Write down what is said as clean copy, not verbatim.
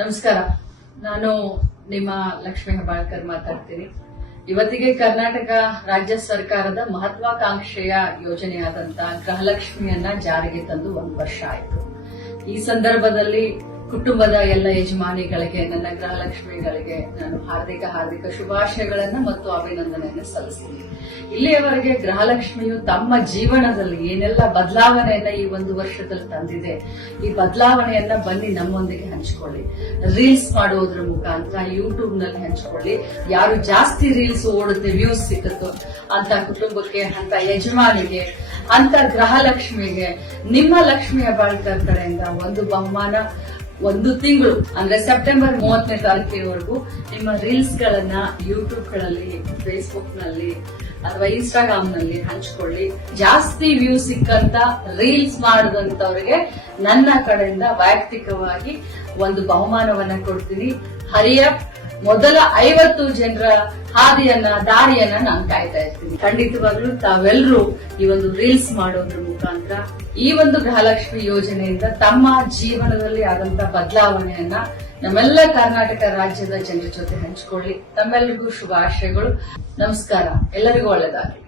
ನಮಸ್ಕಾರ. ನಾನು ನಿಮ್ಮ ಲಕ್ಷ್ಮೀ ಹೆಬ್ಬಾಳ್ಕರ್ ಮಾತಾಡ್ತೀನಿ. ಇವತ್ತಿಗೆ ಕರ್ನಾಟಕ ರಾಜ್ಯ ಸರ್ಕಾರದ ಮಹತ್ವಾಕಾಂಕ್ಷೆಯ ಯೋಜನೆಯಾದಂತ ಗೃಹಲಕ್ಷ್ಮಿಯನ್ನ ಜಾರಿಗೆ ತಂದು 1 ವರ್ಷ ಆಯಿತು. ಈ ಸಂದರ್ಭದಲ್ಲಿ ಕುಟುಂಬದ ಎಲ್ಲ ಯಜಮಾನಿಗಳಿಗೆ, ನನ್ನ ಗೃಹಲಕ್ಷ್ಮಿಗಳಿಗೆ ನಾನು ಹಾರ್ದಿಕ ಶುಭಾಶಯಗಳನ್ನ ಮತ್ತು ಅಭಿನಂದನೆಯನ್ನು ಸಲ್ಲಿಸ್ತೀನಿ. ಇಲ್ಲಿಯವರೆಗೆ ಗೃಹಲಕ್ಷ್ಮಿಯು ತಮ್ಮ ಜೀವನದಲ್ಲಿ ಏನೆಲ್ಲ ಬದಲಾವಣೆಯನ್ನ ಈ 1 ವರ್ಷದಲ್ಲಿ ತಂದಿದೆ, ಈ ಬದಲಾವಣೆಯನ್ನ ಬನ್ನಿ ನಮ್ಮೊಂದಿಗೆ ಹಂಚಿಕೊಳ್ಳಿ. ರೀಲ್ಸ್ ಮಾಡುವುದರ ಮುಖಾಂತರ ಯೂಟ್ಯೂಬ್ ನಲ್ಲಿ ಹಂಚಿಕೊಳ್ಳಿ. ಯಾರು ಜಾಸ್ತಿ ರೀಲ್ಸ್ ಓಡುತ್ತೆ, ವ್ಯೂಸ್ ಸಿಕ್ಕುತ್ತೋ ಅಂತ ಕುಟುಂಬಕ್ಕೆ, ಅಂತ ಯಜಮಾನಿಗೆ, ಅಂತ ಗೃಹಲಕ್ಷ್ಮಿಗೆ ನಿಮ್ಮ ಲಕ್ಷ್ಮಿ ಹೆಬ್ಬಾಳ್ಕರ್ ಕಡೆಯಿಂದ ಒಂದು ಬಹುಮಾನ 1 ತಿಂಗಳು ಅಂದ್ರೆ ಸೆಪ್ಟೆಂಬರ್ 30ನೇ ತಾರೀಕಿನವರೆಗೂ ನಿಮ್ಮ ರೀಲ್ಸ್ ಗಳನ್ನ ಯೂಟ್ಯೂಬ್ ಗಳಲ್ಲಿ, ಫೇಸ್ಬುಕ್ ನಲ್ಲಿ ಅಥವಾ ಇನ್ಸ್ಟಾಗ್ರಾಮ್ ನಲ್ಲಿ ಹಂಚಿಕೊಳ್ಳಿ. ಜಾಸ್ತಿ ವ್ಯೂ ಸಿಕ್ಕಂತ ರೀಲ್ಸ್ ಮಾಡಿದಂತವರಿಗೆ ನನ್ನ ಕಡೆಯಿಂದ ವೈಯಕ್ತಿಕವಾಗಿ ಒಂದು ಬಹುಮಾನವನ್ನ ಕೊಡ್ತೀನಿ. ಹರಿಯಪ್ ಮೊದಲ 50 ಜನರ ದಾರಿಯನ್ನ ನಾನು ಕಾಯ್ತಾ ಇರ್ತೀನಿ. ಖಂಡಿತವಾಗ್ಲೂ ತಾವೆಲ್ಲರೂ ಈ ಒಂದು ರೀಲ್ಸ್ ಮಾಡೋದ್ರ ಮುಖಾಂತರ ಈ ಒಂದು ಗೃಹಲಕ್ಷ್ಮಿ ಯೋಜನೆಯಿಂದ ತಮ್ಮ ಜೀವನದಲ್ಲಿ ಆದಂತ ಬದಲಾವಣೆಯನ್ನ ನಮ್ಮೆಲ್ಲ ಕರ್ನಾಟಕ ರಾಜ್ಯದ ಜನರ ಜೊತೆ ಹಂಚಿಕೊಳ್ಳಿ. ತಮ್ಮೆಲ್ಲರಿಗೂ ಶುಭಾಶಯಗಳು. ನಮಸ್ಕಾರ. ಎಲ್ಲರಿಗೂ ಒಳ್ಳೆಯದಾಗಲಿ.